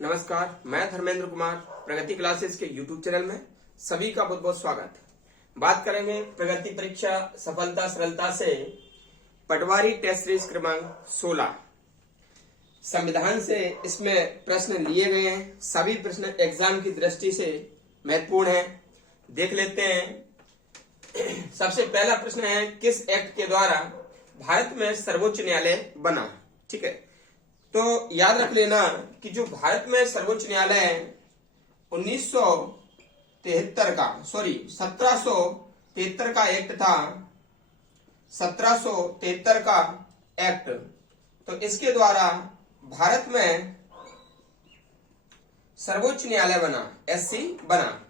नमस्कार, मैं धर्मेंद्र कुमार प्रगति क्लासेस के यूट्यूब चैनल में सभी का बहुत बहुत स्वागत। बात करेंगे प्रगति परीक्षा सफलता सरलता से पटवारी टेस्ट सीरीज क्रमांक 16। संविधान से इसमें प्रश्न लिए गए हैं। सभी प्रश्न एग्जाम की दृष्टि से महत्वपूर्ण है। देख लेते हैं। सबसे पहला प्रश्न है, किस एक्ट के द्वारा भारत में सर्वोच्च न्यायालय बना। ठीक है, तो याद रख लेना कि जो भारत में सर्वोच्च न्यायालय 1773 का एक्ट था, 1773 का एक्ट, तो इसके द्वारा भारत में सर्वोच्च न्यायालय बना, एससी बना।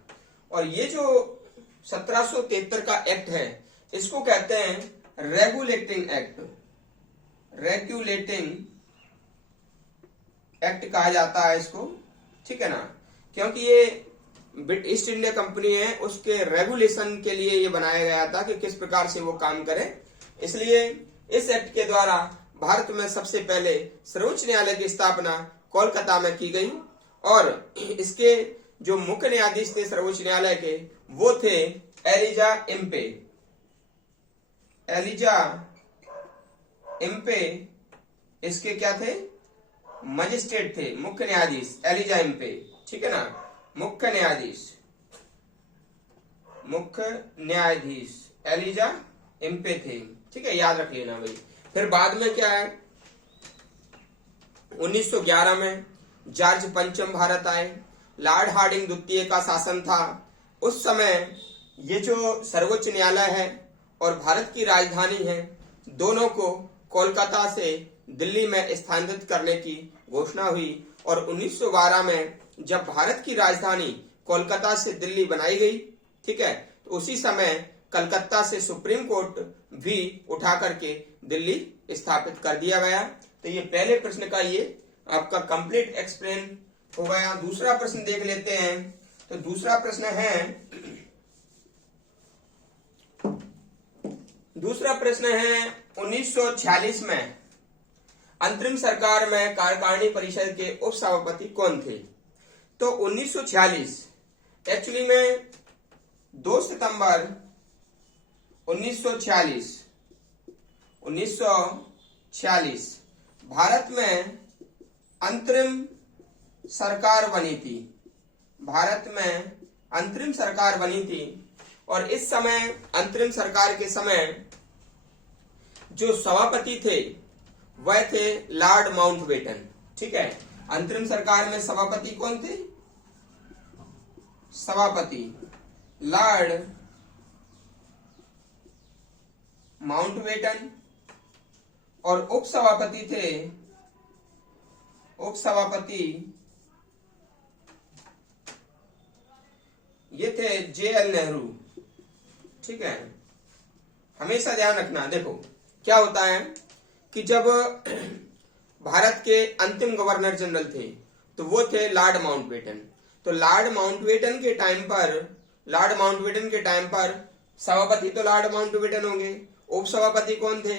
और ये जो 1773 का एक्ट है, इसको कहते हैं रेगुलेटिंग एक्ट। रेगुलेटिंग एक्ट कहा जाता है इसको, ठीक है ना, क्योंकि ये ईस्ट इंडिया कंपनी है, उसके रेगुलेशन के लिए ये बनाया गया था कि किस प्रकार से वो काम करे। इसलिए इस एक्ट के द्वारा भारत में सबसे पहले सर्वोच्च न्यायालय की स्थापना कोलकाता में की गई। और इसके जो मुख्य न्यायाधीश थे सर्वोच्च न्यायालय के, वो थे एलिजा इम्पे। एलिजा इम्पे इसके क्या थे? मजिस्ट्रेट थे, मुख्य न्यायाधीश एलिजा इम्पे, ठीक है ना, मुख्य न्यायाधीश एलिजा इम्पे थे, ठीक है, याद रख लेना भाई। फिर बाद में क्या है, 1911 में जॉर्ज पंचम भारत आए, लॉर्ड हार्डिंग द्वितीय का शासन था। उस समय ये जो सर्वोच्च न्यायालय है और भारत की राजधानी है, दोनों को कोलकाता से दिल्ली में स्थानांतरित करने की घोषणा हुई। और 1912 में जब भारत की राजधानी कोलकाता से दिल्ली बनाई गई, ठीक है, तो उसी समय कलकत्ता से सुप्रीम कोर्ट भी उठा करके दिल्ली स्थापित कर दिया गया। तो ये पहले प्रश्न का ये आपका कंप्लीट एक्सप्लेन हो गया। दूसरा प्रश्न देख लेते हैं। तो दूसरा प्रश्न है 1946 में अंतरिम सरकार में कार्यकारिणी परिषद के उप सभापति कौन थे। तो 1946 एक्चुअली में 2 सितंबर 1946 भारत में अंतरिम सरकार बनी थी। भारत में अंतरिम सरकार बनी थी। और इस समय अंतरिम सरकार के समय जो सभापति थे वह थे लॉर्ड माउंटबेटन, ठीक है। अंतरिम सरकार में सभापति कौन थे? सभापति लॉर्ड माउंटबेटन। और उपसभापति ये थे JL नेहरू, ठीक है। हमेशा ध्यान रखना, देखो क्या होता है कि जब भारत के अंतिम गवर्नर जनरल थे तो वो थे लॉर्ड माउंटबेटन। तो लॉर्ड माउंटबेटन के टाइम पर सभापति तो लॉर्ड माउंटबेटन होंगे, उपसभापति कौन थे?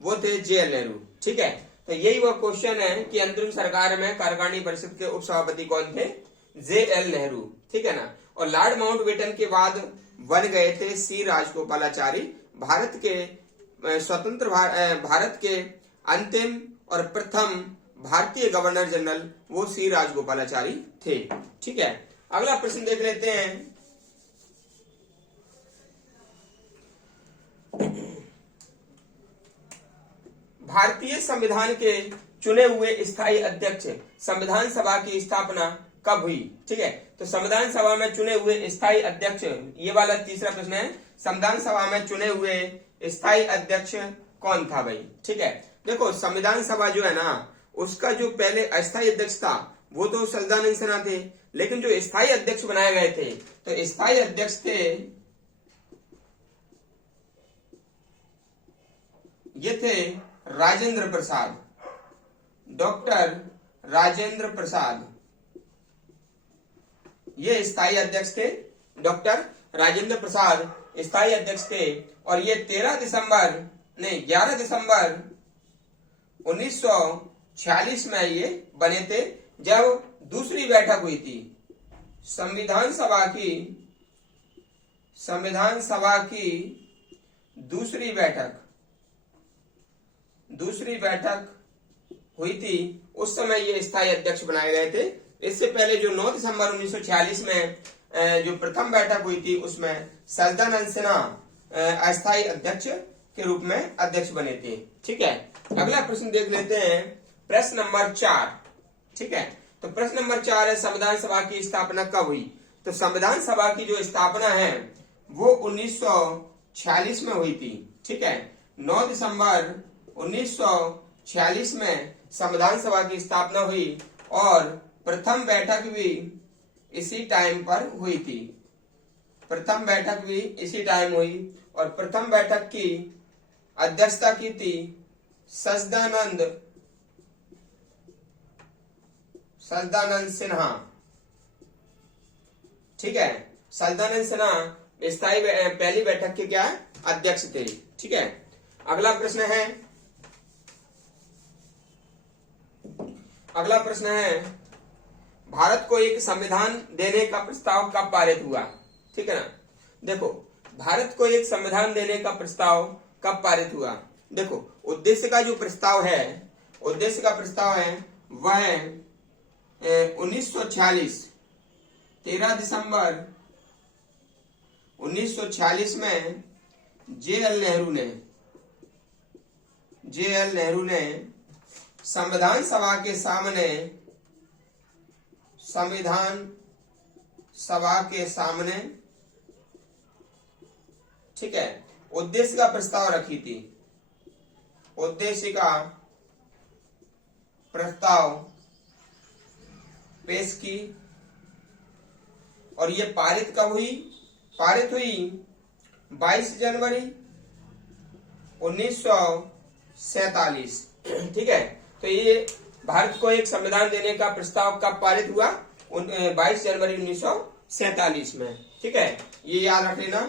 वो थे JL नेहरू, ठीक है। तो यही वो क्वेश्चन है कि अंतरिम सरकार में कार्यकारिणी परिषद के उपसभापति कौन थे? JL नेहरू, ठीक है ना। और लॉर्ड माउंटबेटन के बाद बन गए थे C राजगोपालाचारी। भारत के स्वतंत्र भारत के अंतिम और प्रथम भारतीय गवर्नर जनरल वो C राजगोपालाचारी थे, ठीक है। अगला प्रश्न देख लेते हैं। भारतीय संविधान के चुने हुए स्थायी अध्यक्ष संविधान सभा की स्थापना कब हुई? ठीक है, तो संविधान सभा में चुने हुए स्थायी अध्यक्ष, ये वाला तीसरा प्रश्न है, संविधान सभा में चुने हुए स्थायी अध्यक्ष कौन था भाई? ठीक है, देखो संविधान सभा जो है ना, उसका जो पहले अस्थायी अध्यक्ष था वो तो सच्चिदानंद सिन्हा थे, लेकिन जो स्थायी अध्यक्ष बनाए गए थे, तो स्थायी अध्यक्ष थे ये थे राजेंद्र प्रसाद, डॉक्टर राजेंद्र प्रसाद, ये स्थायी अध्यक्ष थे। डॉक्टर राजेंद्र प्रसाद स्थायी अध्यक्ष थे। और ये 11 दिसंबर 1946 में ये बने थे जब दूसरी बैठक हुई थी संविधान सभा की दूसरी बैठक हुई थी, उस समय ये स्थायी अध्यक्ष बनाए गए थे। इससे पहले जो 9 दिसंबर 1946 में जो प्रथम बैठक हुई थी उसमें सच्चिदानंद सिन्हा अस्थायी अध्यक्ष के रूप में अध्यक्ष बने थे। ठीक है, अगला प्रश्न देख लेते हैं, प्रश्न नंबर 4। ठीक है, तो प्रश्न नंबर 4 है संविधान सभा की स्थापना कब हुई? तो संविधान सभा की जो स्थापना है वो 1946 में हुई थी। ठीक है, 9 दिसंबर 1946 में संविधान सभा की स्थापना हुई और प्रथम बैठक भी इसी टाइम पर हुई थी। प्रथम बैठक भी इसी टाइम हुई और प्रथम बैठक की अध्यक्षता की थी सच्चिदानंद सिन्हा। ठीक है, सच्चिदानंद सिन्हा पहली बैठक के क्या अध्यक्ष थे। ठीक है, अगला प्रश्न है भारत को एक संविधान देने का प्रस्ताव कब पारित हुआ? ठीक है ना, देखो भारत को एक संविधान देने का प्रस्ताव कब पारित हुआ? देखो उद्देश्य का प्रस्ताव है वह 1946 13 दिसंबर 1946 में जे.एल. नेहरू ने संविधान सभा के सामने ठीक है उद्देश्य का प्रस्ताव रखी थी। उद्देश्य का प्रस्ताव पेश की और ये पारित कब हुई? पारित हुई 22 जनवरी 1947। ठीक है, तो ये भारत को एक संविधान देने का प्रस्ताव कब पारित हुआ? 22 जनवरी 1947 में। ठीक है, ये याद रख लेना।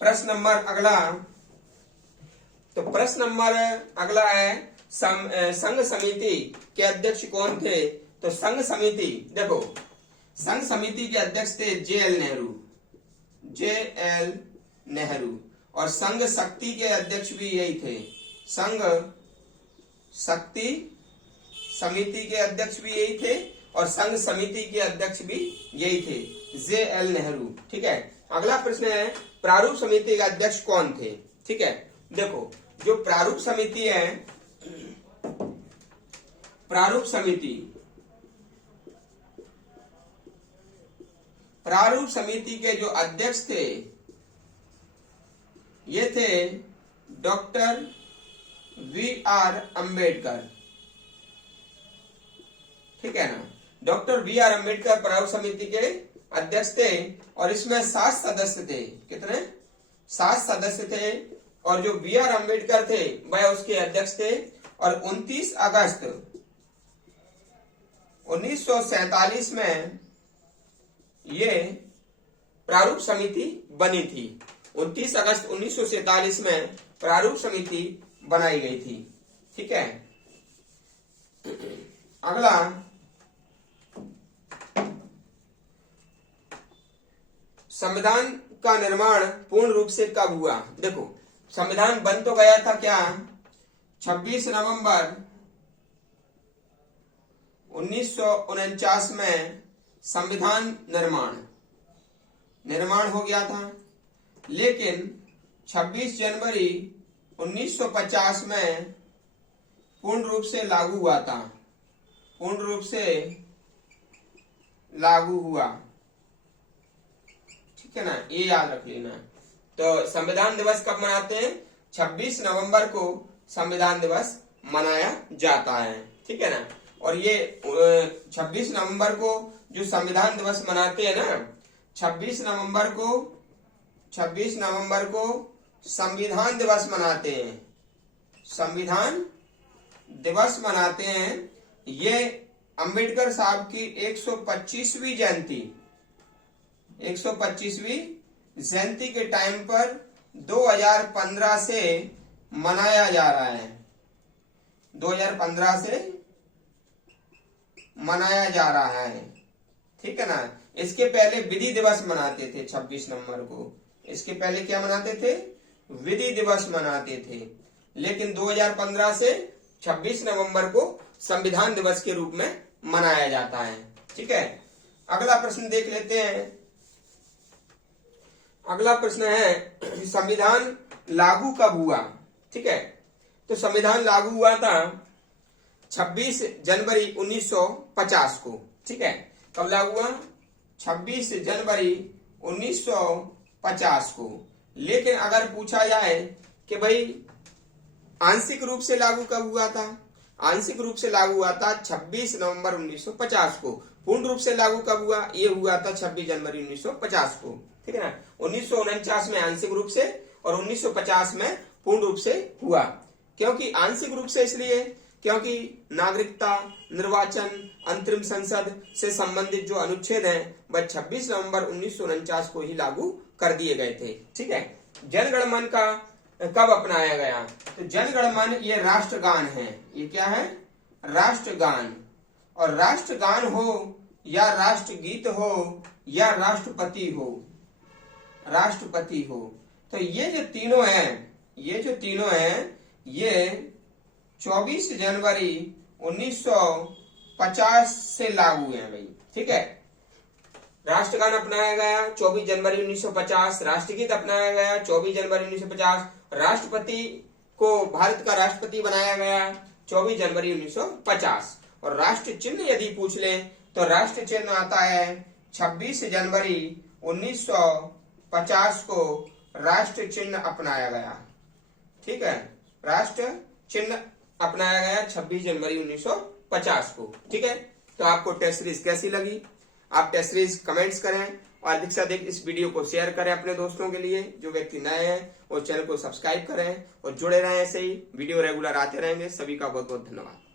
प्रश्न नंबर अगला है संघ समिति के अध्यक्ष कौन थे? तो संघ समिति के अध्यक्ष थे जे.एल. नेहरू और संघ शक्ति के अध्यक्ष भी यही थे। संघ शक्ति समिति के अध्यक्ष भी यही थे और संघ समिति के अध्यक्ष भी यही थे, जे.एल. नेहरू। ठीक है, अगला प्रश्न है प्रारूप समिति के अध्यक्ष कौन थे? ठीक है, देखो जो प्रारूप समिति है, प्रारूप समिति के जो अध्यक्ष थे ये थे डॉक्टर वी.आर. अम्बेडकर। ठीक है ना, डॉक्टर वी.आर. अम्बेडकर प्रारूप समिति के अध्यक्ष थे और इसमें 7 सदस्य थे। कितने? 7 सदस्य थे और जो वी.आर. अम्बेडकर थे वह उसके अध्यक्ष थे और 29 अगस्त 1947 में ये प्रारूप समिति बनी थी। 29 अगस्त 1947 में प्रारूप समिति बनाई गई थी। ठीक है, अगला संविधान का निर्माण पूर्ण रूप से कब हुआ? देखो संविधान बन तो गया था क्या 26 नवंबर 1949 में संविधान निर्माण हो गया था, लेकिन 26 जनवरी 1950 में पूर्ण रूप से लागू हुआ। ठीक है ना, ये याद रख लेना। तो संविधान दिवस कब मनाते हैं? 26 नवंबर को संविधान दिवस मनाया जाता है। ठीक है ना, और ये 26 नवंबर को जो संविधान दिवस मनाते हैं ना, 26 नवंबर को संविधान दिवस मनाते हैं। संविधान दिवस मनाते हैं। ये अंबेडकर साहब की 125वीं जयंती के टाइम पर 2015 से मनाया जा रहा है। 2015 से मनाया जा रहा है, ठीक है ना। इसके पहले विधि दिवस मनाते थे 26 नवंबर को, इसके पहले क्या मनाते थे, विधि दिवस मनाते थे, लेकिन 2015 से 26 नवंबर को संविधान दिवस के रूप में मनाया जाता है, ठीक है। अगला प्रश्न देख लेते हैं। अगला प्रश्न है संविधान लागू कब हुआ, ठीक है। तो संविधान लागू हुआ था 26 जनवरी 1950 को, ठीक है। कब लागू हुआ, 26 जनवरी 1950 को। लेकिन अगर पूछा जाए कि भाई आंशिक रूप से लागू कब हुआ था, आंशिक रूप से लागू हुआ था 26 नवंबर 1950 को। पूर्ण रूप से लागू कब हुआ, ये हुआ था 26 जनवरी 1950 को, ठीक है ना। 1949 में आंशिक रूप से और 1950 में पूर्ण रूप से हुआ। क्योंकि आंशिक रूप से इसलिए क्योंकि नागरिकता, निर्वाचन, अंतरिम संसद से संबंधित जो अनुच्छेद हैं वह 26 नवंबर 1949 को ही लागू कर दिए गए थे, ठीक है। जनगणमन का कब अपनाया गया, तो जनगणमन ये राष्ट्रगान है, ये क्या है, राष्ट्रगान। और राष्ट्रगान हो या राष्ट्रगीत हो या राष्ट्रपति हो, राष्ट्रपति हो, तो ये जो तीनों हैं, ये जो तीनों हैं ये 24 जनवरी 1950 से लागू है भाई, ठीक है। राष्ट्रगान अपनाया गया 24 जनवरी 1950, राष्ट्रगीत अपनाया गया 24 जनवरी 1950, राष्ट्रपति को भारत का राष्ट्रपति बनाया गया 24 जनवरी 1950। और राष्ट्र चिन्ह यदि पूछ ले तो राष्ट्र चिन्ह आता है 26 जनवरी 1950 को राष्ट्र चिन्ह अपनाया गया, ठीक है। राष्ट्र चिन्ह अपनाया गया 26 जनवरी 1950 को, ठीक है। तो आपको टेस्ट सीरीज कैसी लगी, आप टेस्ट सीरीज कमेंट्स करें और अधिक से अधिक इस वीडियो को शेयर करें अपने दोस्तों के लिए। जो व्यक्ति नए हैं वो चैनल को सब्सक्राइब करें और जुड़े रहें, ऐसे ही वीडियो रेगुलर आते रहेंगे। सभी का बहुत बहुत धन्यवाद।